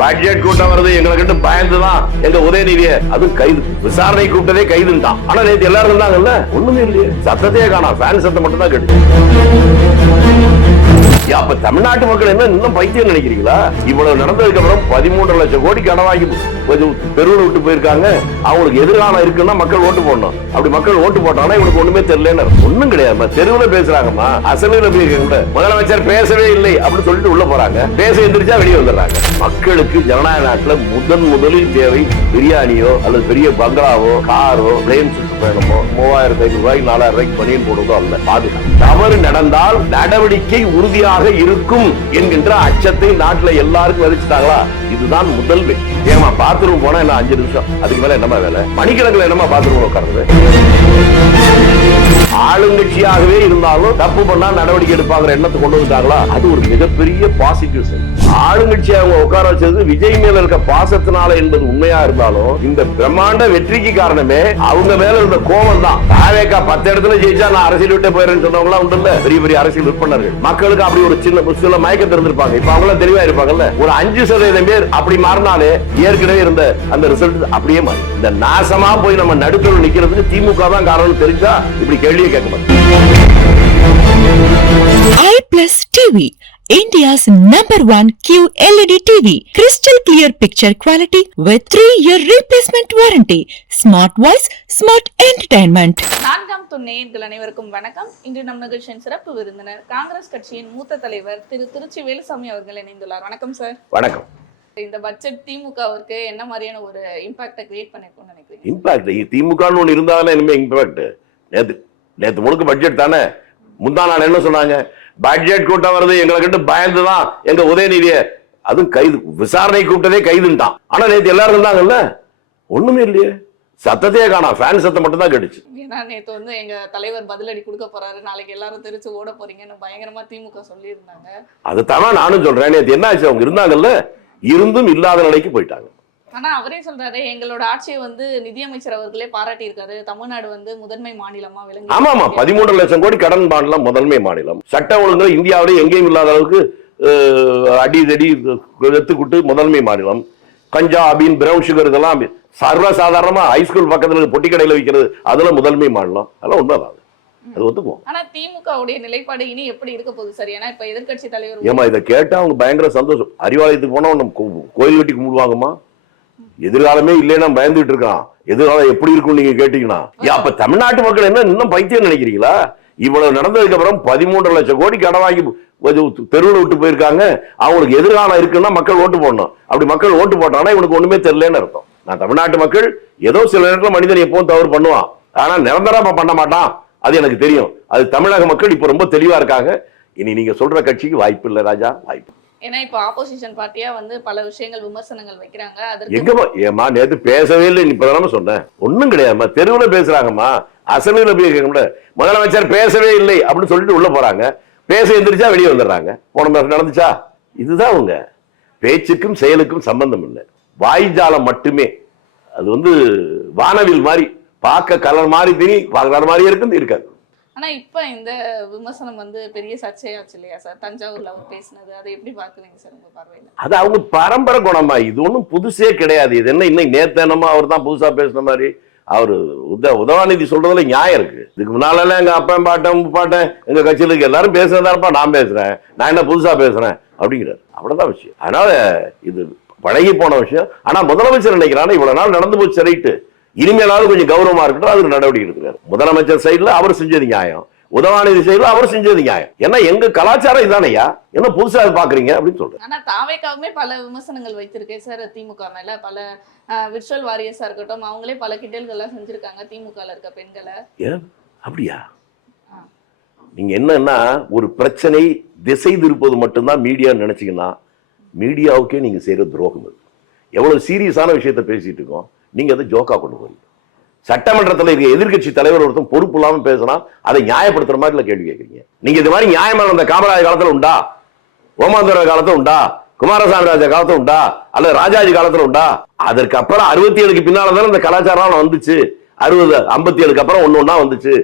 Budget கூட்டம் வருது எங்களுக்கு பயந்துதான் எங்க உதயநிதியை அது கைது விசாரணை கூட்டதே கைதுட்டான். ஆனா நேற்று எல்லாரும் இருந்தாங்கல்ல, ஒண்ணுமே இல்லையே, சத்தத்தையே காணா, ஃபேன் சத்தம் மட்டும் தான் கேட்டு. அப்ப தமிழ்நாட்டு மக்கள் என்ன இன்னும் பைத்தியம் நினைக்கிறீங்களா? இவ்வளவு நடந்ததுக்கு அப்புறம் 13 லட்சம் கோடி கடன் வாங்கி தெருவில் விட்டு போயிருக்காங்க. அவங்களுக்கு எதிர்காலம் இருக்குன்னா மக்கள் ஓட்டு போடணும். அப்படி மக்கள் ஓட்டு போட்டாங்கன்னா இவனுக்கு ஒண்ணுமே தெரியல, ஒண்ணும் கிடையாது. தெருவில் பேசுறாங்கம்மா, அசலில போயிருக்காங்க. முதலமைச்சர் பேசவே இல்லை அப்படின்னு சொல்லிட்டு உள்ள போறாங்க, பேச எந்திரிச்சா வெளியே வந்துடுறாங்க. மக்களுக்கு ஜனநாயக நாட்டுல முதலில் தேவை பிரியாணியோ அல்லது பெரிய பங்களாவோ காரோ பிளேன் சுற்றுப்பயணமோ 3500 ரூபாய்க்கு 4000 ரூபாய்க்கு பணியன் போடுவதோ அல்ல. பாதுகாப்பு தவறு நடந்தால் நடவடிக்கை உறுதியாக இருக்கும் என்கின்ற அச்சத்தை நாட்டுல எல்லாருக்கும் விதைச்சிட்டாங்களா? இதுதான் முதல் வெற்றி. ஏமா பாத்ரூம் போனா என்ன 5 நிமிஷம், அதுக்கு மேல என்னமா வேலை? மணிக்கணக்கில் என்னமா பாத்ரூம் உட்கார்றது? ஆளுங்கட்சியாகவே இருந்தாலும் தப்பு பண்ணா நடவடிக்கை எடுப்பாங்கிற எண்ணத்தை கொண்டு வந்துட்டாங்களா? அது ஒரு மிகப்பெரிய பாசிட்டிவ் சைன். ஆளுங்கட்சியை அவங்க உட்கார வச்சது விஜய் மேல இருக்க பாசத்தினால என்பது உண்மையா இருந்தாலும் இந்த பிரம்மாண்ட வெற்றிக்கு காரணமே அவங்க மேல இருந்த கோபம் தான். தாவேக்கா 10 இடத்துல ஜெயிச்சா நான் அரசியல் விட்டே போயிறேன்னு சொன்னவங்க உண்டு, பெரிய பெரிய அரசியல் விற்பனர்கள். மக்களுக்கு அப்படி ஒரு சில மயக்கம் தெரிஞ்சிருப்பாங்க. இப்ப அவங்க தெளிவா இருப்பாங்கல்ல. ஒரு 5% பேர் அப்படி மாறினாலே ஏற்கனவே இருந்த அந்த ரிசல்ட் அப்படியே மாறி. இந்த நாசமா போய் நம்ம நடுத்தர நிக்கிறதுக்கு திமுக தான் காரணம் தெரிஞ்சா இப்படி கேள்வியே கேட்க மாட்டேன். iPlus TV, India's #1 QLED TV, crystal clear picture quality with 3-year replacement warranty, smart voice, smart entertainment. நான்காம் துணையர்கள் அனைவருக்கும் வணக்கம். இன்று நம் நிகழ்ச்சியின் சிறப்பு விருந்தினர் காங்கிரஸ் கட்சியின் மூத்த தலைவர் திரு திருச்சி வேலுசாமி அவர்கள் இணைந்துள்ளார். வணக்கம் சார். வணக்கம். இந்த பட்ஜெட் திமுகவிற்கு என்ன மாதிரியான ஒரு இம்பாக்டை கிரியேட் பண்ணிருக்கும்னு நினைக்கிறீங்க? இம்பாக்ட் திமுக ஒன்று இருந்தாலும் இனிமே இம்பாக்ட். நேத்து முழுக்க பட்ஜெட் தானே. முந்தா நாள் என்ன சொன்னாங்க? பட்ஜெட் கூட்டம் வருது எங்களுக்கு பயந்துதான் எங்க உதயநிதியை அது கைது விசாரணை கூட்டதே கைதுட்டான். ஆனா நேற்று எல்லாரும் இருந்தாங்கல்ல, ஒண்ணுமே இல்லையே, சத்தத்தையே காணா, ஃபேன் சத்தம் மட்டும் தான் கேட்டுச்சு. ஏன்னா நேற்று எங்க தலைவர் பதிலடி கொடுக்க போறாரு, நாளைக்கு எல்லாரும் தெரிச்சு ஓட போறீங்கன்னு பயங்கரமா திமுக சொல்லி இருந்தாங்க. அதுதான் நானும் சொல்றேன். நேற்று என்ன ஆச்சு? அவங்க இருந்தாங்கல்ல, இருந்தும் இல்லாத நிலைக்கு போயிட்டாங்க. ஆனா அவரே சொல்றாரு, எங்களோட ஆட்சியை நிதியமைச்சர் அவர்களே பாராட்டி இருக்காரு, தமிழ்நாடு முதன்மை மாநிலமா விளங்கி. ஆமா 13 லட்சம் கோடி கடன் மாநிலம், முதன்மை மாநிலம். சட்ட ஒழுங்கு இந்தியாவிலே எங்கேயும் இல்லாத அளவுக்கு அடிதடி எடுத்துக்கிட்டு முதன்மை மாநிலம். கஞ்சா அபீன் பிரவுன் சுகர் இதெல்லாம் சர்வசாதாரணமா ஹைஸ்கூல் பக்கத்துல பொட்டி கடையில விற்கிறது, அதுல முதன்மை மாநிலம். அதெல்லாம் உண்மைதான், அது ஒத்துக்குவோம். ஆனா திமுகவுடைய நிலைப்பாடு இனி எப்படி இருக்க போகுது சார்? ஏன்னா இப்ப எதிர்கட்சி தலைவர் ஏமா இதை கேட்டா அவங்க பயங்கர சந்தோஷம். அறிவாலயத்துக்கு போனா கோயில் கட்டி கும்பிடுவாங்கம்மா. எதிர்காலமே இல்லைன்னா பயந்துட்டு இருக்கான். எதிர்காலம் எப்படி இருக்கும் நீங்க கேட்டீங்கன்னா, அப்ப தமிழ்நாட்டு மக்கள் என்ன இன்னும் பைத்தியம் நினைக்கிறீங்களா? இவ்வளவு நடந்ததுக்கு அப்புறம் 13 லட்சம் கோடி கடன் வாங்கி தெருவில் விட்டு போயிருக்காங்க. அவங்களுக்கு எதிர்காலம் இருக்குன்னா மக்கள் ஓட்டு போடணும். அப்படி மக்கள் ஓட்டு போட்டாங்கன்னா இவனுக்கு ஒண்ணுமே தெரியலன்னு அர்த்தம். நான் தமிழ்நாட்டு மக்கள் ஏதோ சில நேரத்தில் மனிதன் எப்பவும் தவறு பண்ணுவான், ஆனா நிரந்தரமா பண்ண மாட்டான், அது எனக்கு தெரியும். அது தமிழக மக்கள் இப்ப ரொம்ப தெளிவா இருக்காங்க. இனி நீங்க சொல்ற கட்சிக்கு வாய்ப்பு இல்லை ராஜா, வாய்ப்பு. ஏன்னா இப்ப ஆப்போசிஷன் பார்ட்டியா பல விஷயங்கள் விமர்சனங்கள் வைக்கிறாங்க. எங்கம்மா ஏமா நேத்து பேசவே இல்லை, இப்பதானே சொன்னேன். ஒண்ணும் கிடையாதுமா, தெருவுல பேசுறாங்கம்மா, அசலில போயிருக்காங்க. முதலமைச்சர் பேசவே இல்லை அப்படின்னு சொல்லிட்டு உள்ள போறாங்க, பேச எந்திரிச்சா வெளியே வந்துடுறாங்க. போன மாசம் நடந்துச்சா? இதுதான் உங்க பேச்சுக்கும் செயலுக்கும் சம்பந்தம் இல்லை, வாய்ஜாலம் மட்டுமே. அது வானவில் மாதிரி, பார்க்க கலர் மாதிரி தெரியும், கலர் மாதிரியே இருக்கு, இருக்காது. ஆனா இப்ப இந்த விமர்சனம் பெரிய சர்ச்சையாச்சு இல்லையா சார்? தஞ்சாவூர்ல அவர் பேசினது, அதை எப்படி பாக்குறீங்க சார் உங்க பார்வையில? அது அவங்க பரம்பரை குணமா, இது ஒண்ணும் புதுசே கிடையாது. இது என்ன இன்னைக்கு நேத்தனமா அவர் தான் புதுசா பேசின மாதிரி? அவரு உதவாநிதி சொல்றதுல நியாயம் இருக்கு. இதுக்கு முன்னால எங்க அப்பா பாட்டன் எங்க கட்சியில இருக்கு எல்லாரும் பேசுறதாப்பா, நான் பேசுறேன், நான் என்ன புதுசா பேசுறேன் அப்படிங்கிறாரு. அவ்வளவுதான் விஷயம். அதனால இது பழகி போன விஷயம். ஆனா முதலமைச்சர் நினைக்கிறான் இவ்வளவு நாள் நடந்து போச்சு ரைட்டு, இனிமேலாவது கொஞ்சம் கௌரவமா இருக்கட்டும், அதுக்கு நடவடிக்கை எடுக்கிறார். முதலமைச்சர் சைடுல அவர் செஞ்சது நியாயம், உதவாநிதி சைடுல அவர் செஞ்சது நியாயம். ஏன்னா எங்க கலாச்சாரம் இதானையா, என்ன புதுசா பாக்குறீங்க அப்படின்னு சொல்றேன். ஆனா தாவேக்காவுமே பல விமர்சனங்கள் வைத்திருக்கேன் சார் திமுக மேல. பல விர்ச்சுவல் வாரியர்ஸா இருக்கட்டும், அவங்களே பல கிண்டல்கள் எல்லாம் செஞ்சிருக்காங்க திமுக இருக்க பெண்களை. ஏன் அப்படியா? நீங்க என்னன்னா ஒரு பிரச்சனை திசை திருப்பது மட்டும்தான் மீடியா நினைச்சீங்கன்னா மீடியாவுக்கே நீங்க செய்யற துரோகம். எவ்வளவு சீரியஸான விஷயத்த பேசிட்டு இருக்கோம், நீங்க அதை ஜோக்கா கொண்டு போறீங்க. சட்டமன்றத்தில் இருக்க எதிர்கட்சி தலைவர் ஒருத்தன் பொறுப்பு இல்லாம பேசினா அதை நியாயப்படுத்துற மாதிரி கேள்வி கேட்கறீங்க. நீங்க இது மாதிரி நியாயமான அந்த காமராஜ் காலத்துல உண்டா, ஓமாந்தர காலத்துல உண்டா, குமாரசாமி ராஜா காலத்துல உண்டா, அல்லது ராஜாஜி காலத்துல உண்டா? அதற்கு அப்புறம் 67க்கு பின்னால்தான் இந்த கலாச்சாரம் வந்துச்சு. 57க்கு அப்புறம் ஒண்ணு வந்துச்சு.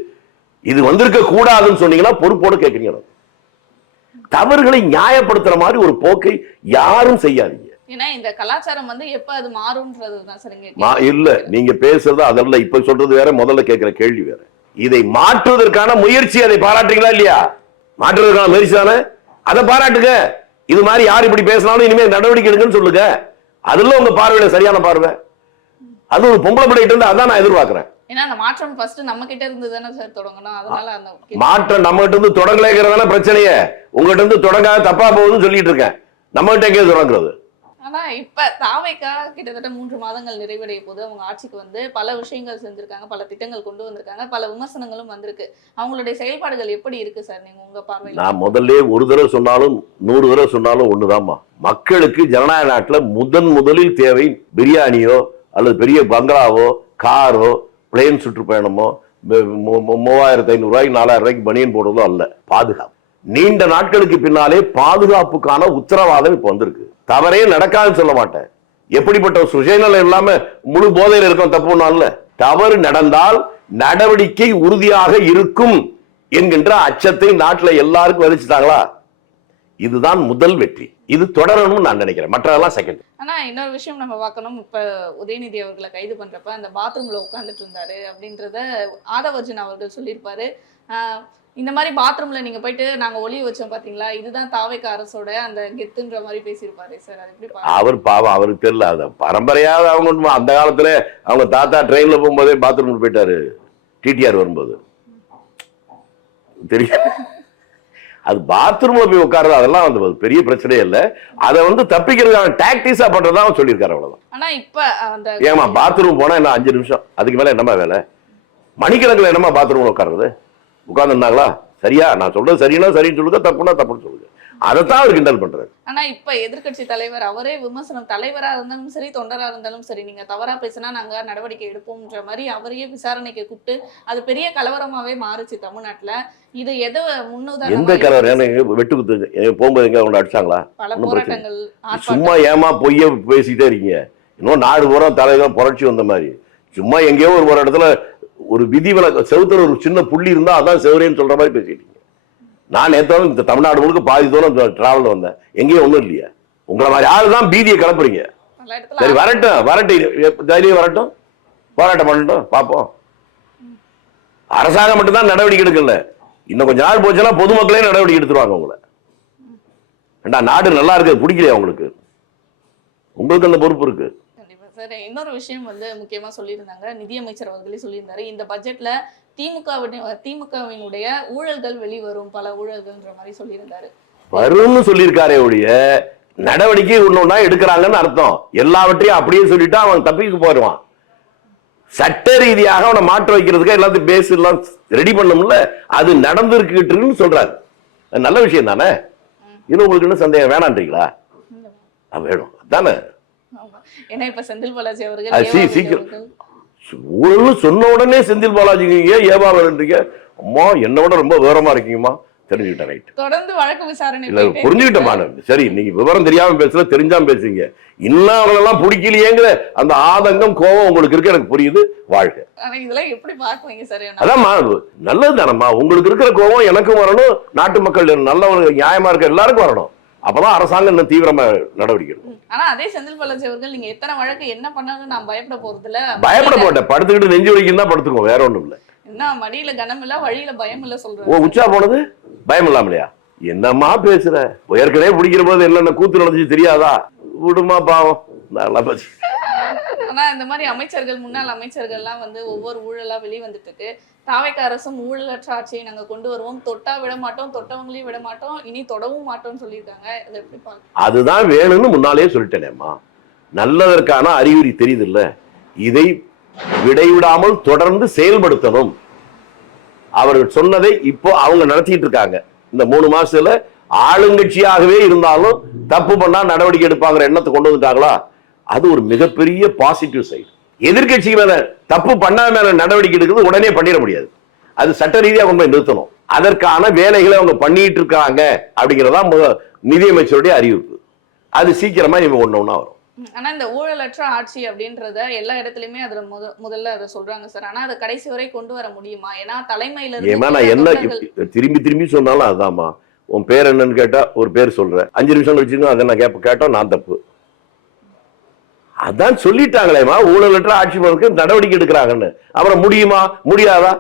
இது வந்திருக்க கூடாதுன்னு சொன்னீங்கன்னா பொறுப்போடு கேட்கறீங்க. தவறுகளை நியாயப்படுத்துற மாதிரி ஒரு போக்கை யாரும் செய்யாதீங்க. ஏன்னா இந்த கலாச்சாரம் வந்து எப்ப அது மாறும்ன்றதுதான் சார் இல்ல நீங்க பேசுறது அதெல்லாம் இப்ப சொல்றது வேற, முதல்ல கேட்கிற கேள்வி வேற. இதை மாற்றுவதற்கான முயற்சி, அதை பாராட்டுறீங்களா இல்லையா? மாற்றுவதற்கான முயற்சி தானே, அதை பாராட்டுங்க. இது மாதிரி யார் இப்படி பேசினாலும் இனிமேல் நடவடிக்கை எடுங்கன்னு சொல்லுங்க. அதுல உங்க பார்வையில சரியான பார்வை. அது ஒரு பொம்பளை பிள்ளைகிட்ட இருந்து அதான் நான் எதிர்பார்க்கிறேன். ஏன்னா அந்த மாற்றம் ஃபர்ஸ்ட் நம்ம கிட்ட இருந்து தானே சார் தொடங்கணும். அதனால அந்த மாற்றம் நம்ம கிட்ட இருந்து தொடங்கலைங்கிறதான பிரச்சனையே. உங்ககிட்ட இருந்து தொடங்காத தப்பா போகுதுன்னு சொல்லிட்டு இருக்கேன். நம்ம கிட்ட எங்கே தொடங்குறது? ஆனா இப்ப தாவேகா கிட்டத்தட்ட 3 மாதங்கள் நிறைவடைய போது அவங்க ஆட்சிக்கு வந்து பல விஷயங்கள் செஞ்சிருக்காங்க, பல திட்டங்கள் கொண்டு வந்திருக்காங்க, பல விமர்சனங்களும் வந்திருக்கு. அவங்களுடைய செயல்பாடுகள் எப்படி இருக்கு சார் நீங்க உங்க பார்வையில? நான் முதல்ல ஒரு தடவை சொன்னாலும் 100 தடவை சொன்னாலும் ஒண்ணுதாம்மா. மக்களுக்கு ஜனநாயக நாட்டுல முதலில் தேவை பிரியாணியோ அல்லது பெரிய பங்களாவோ காரோ பிளேன் சுற்றுப்பயணமோ 3500 ரூபாய்க்கு 4000 ரூபாய்க்கு பனியன் போடுறதோ அல்ல. பாதுகாப்பு. நீண்ட நாட்களுக்கு பின்னாலே பாதுகாப்புக்கான உத்தரவாதம் இப்ப வந்திருக்கு. தவறே நடக்காதுன்னு சொல்ல மாட்டேன். எப்படிப்பட்ட சுயநலம் இல்லாம முழு போதையில இருக்கும் தப்பு ஒண்ணும். தவறு நடந்தால் நடவடிக்கை உறுதியாக இருக்கும் என்கின்ற அச்சத்தை நாட்டுல எல்லாருக்கும் விதைச்சுட்டாங்களா? இதுதான் முதல் வெற்றி. இது தொடரணும்னு நான் நினைக்கிறேன். மற்றதெல்லாம் செகண்ட். ஆனா இன்னொரு விஷயம் நம்ம பார்க்கணும். இப்ப உதயநிதி அவர்களை கைது பண்றப்ப அந்த பாத்ரூம்ல உட்கார்ந்துட்டு இருந்தாரு அப்படின்றத ஆதவர்ஜன் அவர்கள் சொல்லியிருப்பாரு. இந்த மாதிரி பாத்ரூம்ல நீங்க போயிட்டு நாங்க ஒளிய வச்சோம் பாத்தீங்களா, இதுதான் தாவேகா அரசோட அந்த கெத்துன்ற மாதிரி பேசியிருப்பாரு சார். அது எப்படி அவர் பாவம், அவருக்கு தெரியல. அது பரம்பரையாவது அவங்க அந்த காலத்துல அவங்க தாத்தா ட்ரெயின்ல போகும்போதே பாத்ரூம்ல போயிட்டாரு. டிடிஆர் வரும்போது தெரியும். அது பாத்ரூம்ல போய் உட்கார்றது அதெல்லாம் வந்து பெரிய பிரச்சனையே இல்லை. அதை வந்து தப்பிக்கிறதுக்கான டாக்டிஸா பண்றதா சொல்லியிருக்காரு, அவ்வளவுதான். ஆனா இப்ப அந்த ஏமா பாத்ரூம் போனா என்ன 5 நிமிஷம், அதுக்கு மேல என்னமா வேலை? மணிக்கணக்கில் என்னமா பாத்ரூம்ல உட்கார்றது? உட்கார்ந்துருந்தாங்களா? சரியா? நான் சொல்றது சரின்னா சரின்னு சொல்லுங்க, தப்புனா தப்புன்னு சொல்லுங்க. அதைத்தான் அவர் கிண்டல் பண்றாரு. ஆனா இப்ப எதிர்கட்சி தலைவர் அவரே விமர்சனம், தலைவரா இருந்தாலும் சரி தொண்டரா இருந்தாலும் சரி, நீங்க தவறா பேசினா நாங்க நடவடிக்கை எடுப்போம்ன்ற மாதிரி அவரையே விசாரணைக்கு கூப்பிட்டு அது பெரிய கலவரமாவே மாறுச்சு தமிழ்நாட்டுல. இது எது முன்னுதாரணமா? எந்த கலவரம்? வெட்டு குத்து போகும்போது எங்க அவங்க அடிச்சாங்களா? பல போராட்டங்கள். சும்மா ஏமா பொய்ய பேசிட்டே இருக்கீங்க. இன்னும் நாடு பூரா தலைதான் புரட்சி வந்த மாதிரி. சும்மா எங்கேயோ ஒரு இடத்துல ஒரு விதிவிலக்கு செவுத்துல ஒரு சின்ன புள்ளி இருந்தா அதான் செவரேன்னு சொல்ற மாதிரி பேசிட்டீங்க. நான் நேத்தாலும் இந்த தமிழ்நாடு முழுக்க பாதி தூரம் டிராவல் வந்தேன். எங்கேயும் ஒண்ணும் இல்லையா? உங்களை மாதிரி ஆளுதான் பீதியை கிளப்புறீங்க. சரி வரட்டும், தைரியம் வரட்டும், போராட்டம் பண்ணட்டும், பார்ப்போம். அரசாங்கம் மட்டும்தான் நடவடிக்கை எடுக்கல. இன்னும் கொஞ்ச நாள் போச்சுன்னா பொதுமக்களே நடவடிக்கை எடுத்துருவாங்க உங்களை. ஏண்டா நாடு நல்லா இருக்கு பிடிக்கலையா உங்களுக்கு? உங்களுக்கு அந்த பொறுப்பு இருக்கு. சார் இன்னொரு விஷயம் வந்து முக்கியமா சொல்லியிருந்தாங்க, நிதியமைச்சர் அவர்களே சொல்லியிருந்தாரு, இந்த பட்ஜெட்ல திமுகவினுடைய ஊழல்கள் வெளிவரும், பல ஊழல்கள்ன்ற மாதிரி சொல்லியிருந்தாரு. வரும்னு சொல்லியிருக்காரே ஒழிய நடவடிக்கை ஒன்னொன்னா எடுக்கிறாங்கன்னு அர்த்தம். எல்லாவற்றையும் அப்படியே சொல்லிட்டு அவன் தப்பிக்கு போயிடுவான். சட்ட ரீதியாக அவனை மாற்ற வைக்கிறதுக்கு எல்லாத்தையும் பேஸ் எல்லாம் ரெடி பண்ணும்ல, அது நடந்திருக்குன்னு சொல்றாரு. நல்ல விஷயம் தானே. இது உங்களுக்கு என்ன சந்தேகம்? வேணான்றீங்களா? வேணும் தானே. ஏன்னா இப்ப செந்தில் பாலாஜி அவர்கள் ஊழல் சொன்ன உடனே செந்தில் பாலாஜி ஏவா வேணுன்றீங்க. அம்மா என்னை விட ரொம்ப விவரமா இருக்கீங்கம்மா. தெரிஞ்சுக்கிட்டேன். ரைட். தொடர்ந்து வழக்கு விசாரணை இல்ல புரிஞ்சுக்கிட்டேன். சரி, நீங்க விவரம் தெரியாம பேசல, தெரிஞ்சாம பேசுறீங்க. இன்னும் அவங்களெல்லாம் பிடிக்கலையேங்கிற அந்த ஆதங்கம் கோபம் உங்களுக்கு இருக்கு, எனக்கு புரியுது. வாழ்க. இதெல்லாம் எப்படி பாக்குவீங்க சார்? அதான்மா நல்லது தானம்மா. உங்களுக்கு இருக்கிற கோபம் எனக்கும் வரணும், நாட்டு மக்கள் நல்லவங்க நியாயமா இருக்க எல்லாருக்கும் வரணும். அப்பதான் அரசாங்கம் இன்னும் தீவிரமா நடவடிக்கை எடுக்கும். ஆனா அதே செந்தில் பாலாஜி அவர்கள் நீங்க எத்தனை வழக்கு என்ன பண்ணாலும் நான் பயப்பட போறது இல்ல. பயப்பட போட்டேன், படுத்துக்கிட்டு நெஞ்சு வலிக்குன்னு தான் படுத்துக்கோ, வேற ஒண்ணும் இல்ல. என்ன மடியில கனம் இல்ல, வழியில பயம் இல்ல சொல்றேன். ஓ, உச்சா போனது பயம் இல்லாமலையா? என்னம்மா பேசுற? ஏற்கனவே பிடிக்கிற போது என்னென்ன கூத்து நடந்துச்சு தெரியாதா? விடுமா பாவம். நல்லா பேசு. ஆனா இந்த மாதிரி அமைச்சர்கள், முன்னாள் அமைச்சர்கள்லாம் வந்து ஒவ்வொரு ஊழலா வெளியே வந்துட்டு இருக்கு. தாவேகா அரசும் ஊழலற்ற ஆட்சியை நாங்க கொண்டு வருவோம், தொட்டா விட மாட்டோம், தொட்டவங்களையும் விட மாட்டோம், இனி தொடவும் மாட்டோம்னு சொல்லியிருக்காங்க. அதை எப்படி பாருங்க? அதுதான் வேணும்னு முன்னாலே சொல்லிட்டேனேம்மா. நல்லதற்கான அறிகுறி தெரியுது இல்ல? இதை விடைவிடாமல் தொடர்ந்து செயல்படுத்தணும். அவர்கள் சொன்னதை இப்போ அவங்க நடத்திட்டு இருக்காங்க. இந்த 3 மாசத்துல ஆளுங்கட்சியாகவே இருந்தாலும் தப்பு பண்ணா நடவடிக்கை எடுப்பாங்கிற எண்ணத்தை கொண்டு வந்துட்டாங்களா? அது ஒரு மிகப்பெரிய பாசிட்டிவ் சைடு. எதிர்கட்சி மேல தப்பு பண்ண மேல நடவடிக்கை எடுக்கிறது உடனே பண்ணிட முடியாது. அது சட்ட ரீதியா கொண்டு போய் நிறுத்தணும். அதற்கான வேலைகளை அவங்க பண்ணிட்டு இருக்காங்க அப்படிங்கறதா நிதியமைச்சருடைய அறிவிப்பு. அது சீக்கிரமா இவங்க ஒண்ணா வரும். ஆனா இந்த ஊழலற்ற ஆட்சி அப்படின்றத எல்லா இடத்துலயுமே அதுல முதல்ல அதை சொல்றாங்க சார். ஆனா அதை கடைசி வரை கொண்டு வர முடியுமா? ஏன்னா தலைமையில நான் என்ன திரும்பி திரும்பி சொன்னாலும் அதுதான்மா. உன் பேர் என்னன்னு கேட்டா ஒரு பேர் சொல்றேன், 5 நிமிஷம் கழிச்சுங்க அதை நான் கேட்டா நான் தப்பு. அதான் சொல்லிட்டாங்களேமா, ஊழலற்ற ஆட்சி பண்ணுறதுக்கு நடவடிக்கை எடுக்கிறாங்கன்னு. அப்புறம் முடியுமா முடியாதா,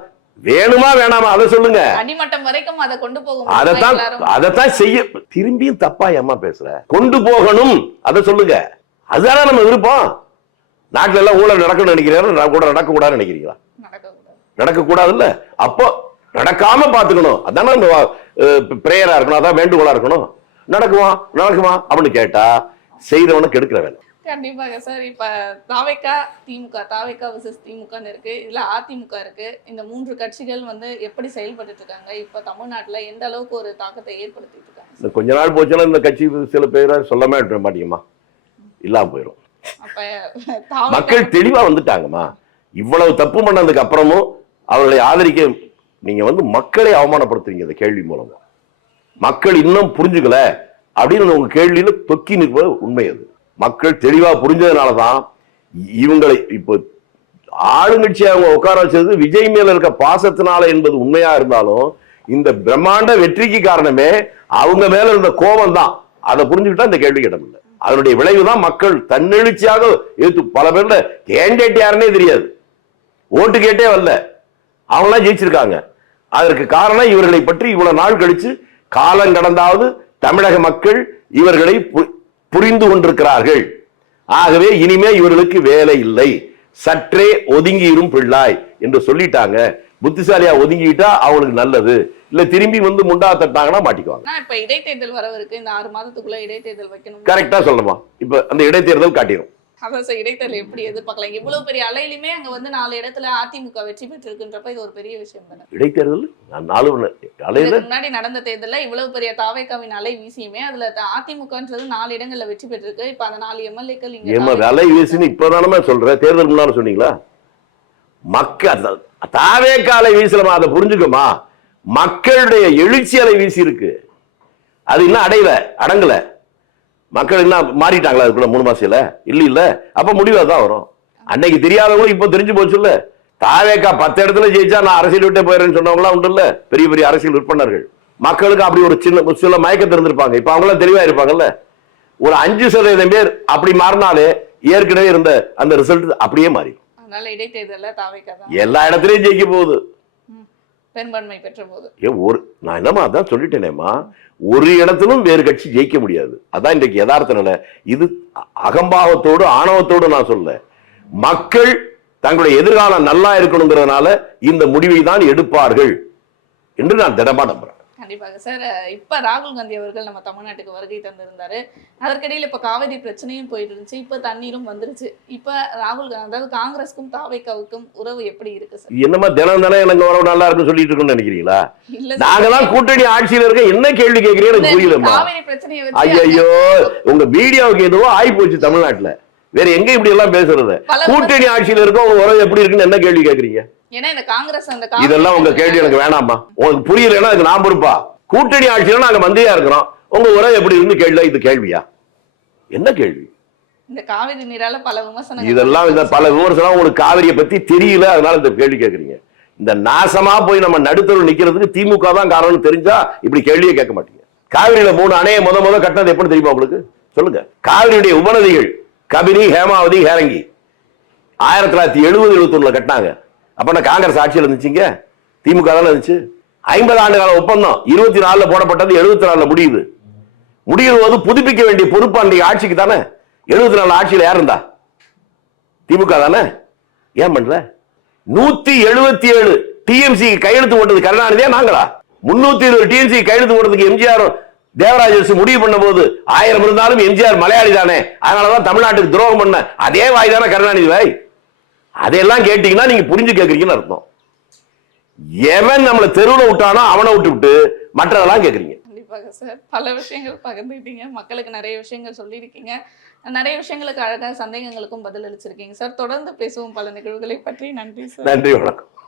வேணுமா வேணாமா அதை சொல்லுங்க. அடிமட்டம் வரைக்கும் அதை கொண்டு போகும். அதைத்தான் செய்ய. திரும்பியும் தப்பா ஏமா பேசுற? கொண்டு போகணும் அதை சொல்லுங்க. அதுதானே நம்ம விருப்பம். நாட்டுல எல்லாம் ஊழல் நடக்கணும்னு நினைக்கிறீங்க, கூட நடக்க கூடாதுன்னு நினைக்கிறீங்களா? நடக்க கூடாது இல்ல. அப்போ நடக்காம பாத்துக்கணும், அதானே இந்த பிரேயரா இருக்கணும், அதான் வேண்டுகோளா இருக்கணும். நடக்குமா நடக்குமா அப்படின்னு கேட்டா செய்தவனுக்கு கெடுக்கிற வேலை. கண்டிப்பாக சார். இப்ப தாவேகா திமுக, தாவேகா விசஸ் திமுகன்னு இருக்கு, இதுல அதிமுக இருக்கு. இந்த 3 கட்சிகள் வந்து எப்படி செயல்பட்டு இருக்காங்க, இப்ப தமிழ்நாட்டுல எந்த அளவுக்கு ஒரு தாக்கத்தை ஏற்படுத்திட்டு இருக்காங்க? கொஞ்ச நாள் போச்சுன்னா இந்த கட்சி சில பேரை சொல்லவே மாட்டீங்கம்மா, இல்லாம போயிடும். அப்ப மக்கள் தெளிவா வந்துட்டாங்கம்மா. இவ்வளவு தப்பு பண்ணதுக்கு அப்புறமும் அவர்களை ஆதரிக்க நீங்க வந்து மக்களை அவமானப்படுத்துறீங்க இந்த கேள்வி மூலமா. மக்கள் இன்னும் புரிஞ்சுக்கல அப்படின்னு உங்க கேள்வியில தொக்கி நிற்பது உண்மை. அது மக்கள் தெளிவா புரிஞ்சதுனாலதான் இவங்களை இப்போ ஆளுங்கட்சி அவங்க உட்கார வச்சது விஜய் மேல இருக்க பாசத்தினால என்பது உண்மையா இருந்தாலும், இந்த பிரம்மாண்ட வெற்றிக்கு காரணமே அவங்க மேல இருந்த கோபம் தான். அதை புரிஞ்சுக்கிட்டா இந்த கேள்வி இடம் இல்லை. அதனுடைய விளைவுதான் மக்கள் தன்னெழுச்சியாக எடுத்து பல பேர்ல கேண்டேட் யாருன்னே தெரியாது, ஓட்டு கேட்டே வரல, அவங்களாம் ஜெயிச்சிருக்காங்க. அதற்கு காரணம் இவர்களை பற்றி இவ்வளவு நாள் கழிச்சு காலம் கடந்தாவது தமிழக மக்கள் இவர்களை புரிந்து கொண்டிருக்கிறார்கள். ஆகவே இனிமே இவர்களுக்கு வேலை இல்லை, சற்றே ஒதுங்கிரும் பிள்ளாய் என்று சொல்லிட்டாங்க. புத்திசாலியா ஒதுங்கிட்டா அவங்களுக்கு நல்லது, இல்ல திரும்பி வந்து முண்டா தட்டாங்கன்னா மாட்டிக்குவாங்க. இப்ப இடைத்தேர்தல் வரவிருக்கு, இந்த 6 மாதத்துக்குள்ள இடைத்தேர்தல் வைக்கணும். கரெக்டா சொல்லணுமா? இப்ப அந்த இடைத்தேர்தல் காட்டிடும். அதான் சார், இடைத்தேர்தல் எப்படி எதிர்பார்க்கலாம்? இவ்வளவு பெரிய அலையிலுமே அங்க வந்து 4 இடத்துல அதிமுக வெற்றி பெற்று இருக்குன்றப்ப இது ஒரு பெரிய விஷயம் தானே. இடைத்தேர்தல் முன்னாடி நடந்த தேர்தல்ல இவ்வளவு பெரிய தாவேகாவின் அலை வீசியுமே அதுல அதிமுகன்றது 4 இடங்கள்ல வெற்றி பெற்றிருக்கு. இப்ப அந்த 4 எம்எல்ஏக்கள் இங்க அலை வீசின்னு இப்பதானே சொல்ற, தேர்தல் முன்னால சொன்னீங்களா? மக்கள் தாவேகா அலை வீசலமா, அதை புரிஞ்சுக்கமா. மக்களுடைய எழுச்சி அலை வீசி இருக்கு, அது இன்னும் அடங்கல. மக்கள் என்ன மாறிட்டாங்களா அதுக்குள்ள 3 மாசத்துல? இல்ல அப்ப முடிவா தான் வரும். அன்னைக்கு தெரியாதவங்களும் இப்ப தெரிஞ்சு போச்சு இல்ல. தாவேகா 10 இடத்துல ஜெயிச்சா நான் அரசியல் விட்டே போயிடுறேன்னு சொன்னவங்களாம் உண்டு இல்ல, பெரிய பெரிய அரசியல் விற்பனர்கள். மக்களுக்கு அப்படி ஒரு சில மயக்கத்தை இருந்திருப்பாங்க, இப்ப அவங்களாம் தெளிவா இருப்பாங்கல்ல. ஒரு 5% பேர் அப்படி மாறினாலே ஏற்கனவே இருந்த அந்த ரிசல்ட் அப்படியே மாறி எல்லா இடத்துலயும் ஜெயிக்க போகுது, பெரும்பான்மை பெற்ற போது. நான் என்னமா அதான் சொல்லிட்டேனேமா, ஒரு இடத்திலும் வேறு கட்சி ஜெயிக்க முடியாது. அதான் இன்றைக்கு யதார்த்த நிலை. இது அகம்பாவத்தோடு ஆணவத்தோடு நான் சொல்ல, மக்கள் தங்களுடைய எதிர்காலம் நல்லா இருக்கணுங்கிறதுனால இந்த முடிவை தான் எடுப்பார்கள் என்று நான் திடமா நம்புறேன். கண்டிப்பாக சார். இப்ப ராகுல் காந்தி அவர்கள் நம்ம தமிழ்நாட்டுக்கு வருகை தந்திருந்தாரு. அதற்கிடையில் இப்ப காவிரி பிரச்சனையும் போயிட்டு இருந்துச்சு, இப்ப தண்ணீரும் வந்துருச்சு. இப்ப ராகுல் அதாவது காங்கிரஸ்க்கும் தாவேகாவுக்கும் உறவு எப்படி இருக்கு சார்? என்னமா தினம் எனக்கு உறவு நல்லா இருக்குன்னு சொல்லிட்டு இருக்குன்னு நினைக்கிறீங்களா? நாங்கெல்லாம் கூட்டணி ஆட்சியில இருக்க, என்ன கேள்வி கேட்கிறீங்க எனக்கு புரியலமா. காவிரி பிரச்சனையை வச்சு ஐயோ, உங்க மீடியாவுக்கு எதுவோ ஆகி போச்சு தமிழ்நாட்டுல. வேற எங்க இப்படி எல்லாம் பேசுறது? கூட்டணி ஆட்சியில இருக்க உங்க உறவு எப்படி இருக்குன்னு என்ன கேள்வி கேட்கறீங்க? ஏன்னா இந்த காங்கிரஸ் இதெல்லாம் உங்க கேள்வி எனக்கு வேணாமா. உங்களுக்கு புரியலன்னா அதுக்கு நான் பொறுப்பா? கூட்டணி ஆட்சியில நாங்க மந்திரியா இருக்கிறோம், உங்க உறவு எப்படி இருந்து கேள்வி, இது கேள்வியா? என்ன கேள்வி? இந்த காவிரி நீரால பல விமர்சனங்கள், இதெல்லாம் இந்த பல விமர்சனம் உங்களுக்கு காவிரியை பத்தி தெரியல, அதனால இந்த கேள்வி கேட்கறீங்க. இந்த நாசமா போய் நம்ம நடுத்தரவு நிக்கிறதுக்கு திமுக தான் காரணம் தெரிஞ்சா இப்படி கேள்வியே கேட்க மாட்டீங்க. காவிரியில 3 அணையை முத கட்டினது எப்படி தெரியுமா உங்களுக்கு? சொல்லுங்க. காவிரியுடைய உபநதிகள் கபினி, ஹேமாவதி, ஹேரங்கி 1970-71 கட்டினாங்க. அப்ப காங்கிரஸ் ஆட்சியில் இருந்துச்சுங்க, திமுக தானே இருந்துச்சு. 50 ஆண்டு கால ஒப்பந்தம் 24 போடப்பட்டது, 74 முடியுது. முடியும் போது புதுப்பிக்க வேண்டிய பொறுப்பு அன்றைய ஆட்சிக்கு தானே. 74 ஆட்சியில் யார் இருந்தா? திமுக தானே. ஏன் பண்ணல? 177 டிஎம்சி கையெழுத்து போட்டது கருணாநிதியா நாங்களா? 320 டிஎம்சி கையெழுத்து போட்டதுக்கு எம்ஜிஆர் தேவராஜ முடிவு பண்ண போது 1000 இருந்தாலும் எம்ஜிஆர் மலையாளி தானே, அதனாலதான் தமிழ்நாட்டுக்கு துரோகம் பண்ண அதே வாய் தானே கருணாநிதி வாய். அதையெல்லாம் கேட்டீங்கன்னா நீங்க புரிஞ்சு கேட்கறீங்கன்னு அர்த்தம். எவன் நம்மளை தெருவில் விட்டானோ அவனை விட்டு மற்றதெல்லாம் கேட்கறீங்க. கண்டிப்பாக சார், பல விஷயங்கள் பகிர்ந்துக்கிட்டீங்க, மக்களுக்கு நிறைய விஷயங்கள் சொல்லியிருக்கீங்க, நிறைய விஷயங்களுக்கு அழகாக சந்தேகங்களுக்கும் பதில் அளிச்சிருக்கீங்க சார். தொடர்ந்து பேசுவோம் பல நிகழ்வுகளை பற்றி. நன்றி சார். நன்றி, வணக்கம்.